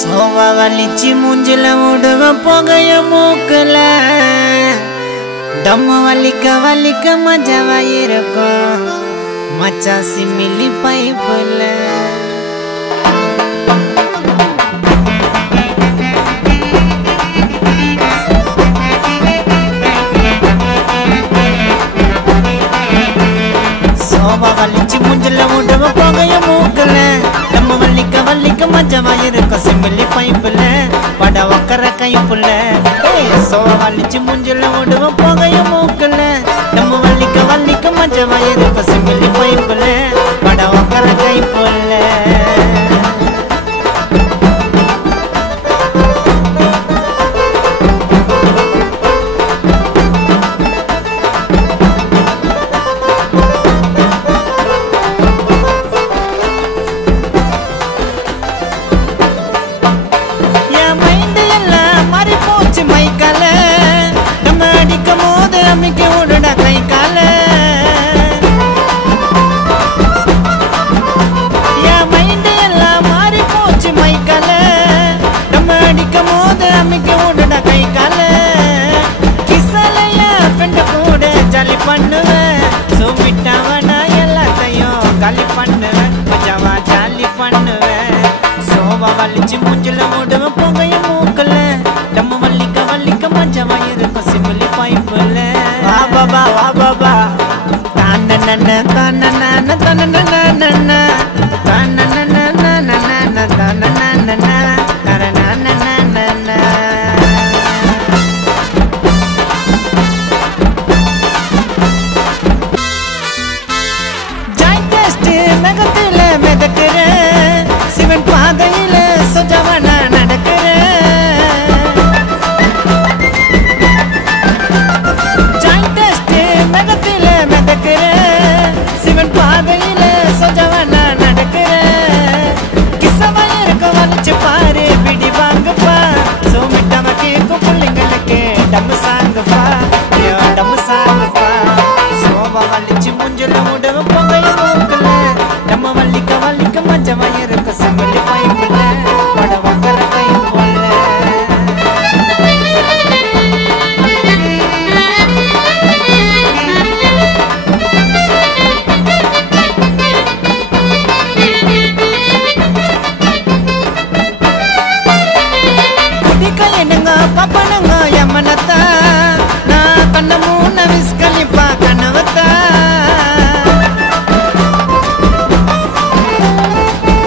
சோவா வலிச்சு மூஞ்சில விடுவ புகைய மூக்கல தம்ம வலிக்க வலிக்க மஜாவா இருக்கும் மச்சா சிமிலி பைப்புல சோவா வலிச்சு மூஞ்சில விடுவ புகைய மூக்கல தம்ம வலிக்க வலிக்க மஜாவா இருக்கும் சிமிலி பைப்புல பட ஒக்கற கைப்புல சோவா வலிச்சு மூஞ்சில விடுவ புகைய மூக்கல தம்ம வலிக்க வலிக்க மஜாவா இருக்கும் சிமிலி பைப்புல பட ஒக்கற கைப்புல வலிச்சு மூஞ்சில மூடுவ புகைய மூக்கல நம்ம வலிக்க வலிக்க மஜாவா இருக்கும் சிமிலி பைப்புல வா பாபா வா பாபா தானனன தானனன தானனன தானனன தானனன நகத்தில மிதக்கிற சிவன் பாதையில சொஜவனா நடக்கிற ஜாயின் டெஸ்ட் நகத்தில மிதக்கிற சிவன் பாதையில சொஜவனா நடக்கிற கிசவா இருக்க வலிச்சு பாரு பிடி வாங்கப்பா சோமிட்டவ கேக்கும் பிள்ளைங்களுக்கு டம்மு சாங்குப்பா டம்மு சாங்குப்பா சோபா வலிச்சு மூஞ்சில முடவ புகைய மூக்கல நம்ம வலிக்க வலிக்க மஜாவா இருக்கும் சிமிலி பைப்புல பட ஒக்கற கைப்புல குடிக்க என்னங்க பாப்பனுங்க எம்மனத்தா நான் கண்ண மூண விஸ்கலிப்பா கனவத்தா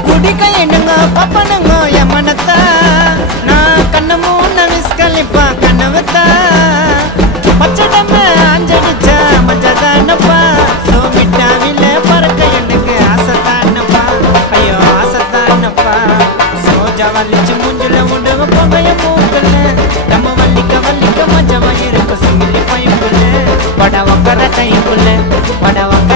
குடிக்க என்னங்க பாப்பனுங்க எம்மனத்தா நான் கண்ண மூண விஸ்கலிப்பா கனவத்தா பச்சடம்ம அஞ்சடிச்சா மஜதானப்பா சோமிட்டாவில பறக்க எனக்கு ஆசைதானப்பா ஐயோ ஆசைதானப்பா சோஜா வலிச்சு மூஞ்சில விடுவ புகைய மூக்கல நம்ம வலிக்க வலிக்க மஜாவா இருக்கும் சிமிலி பைப்புல பட ஒக்கற கைப்புல பட ஒக்கற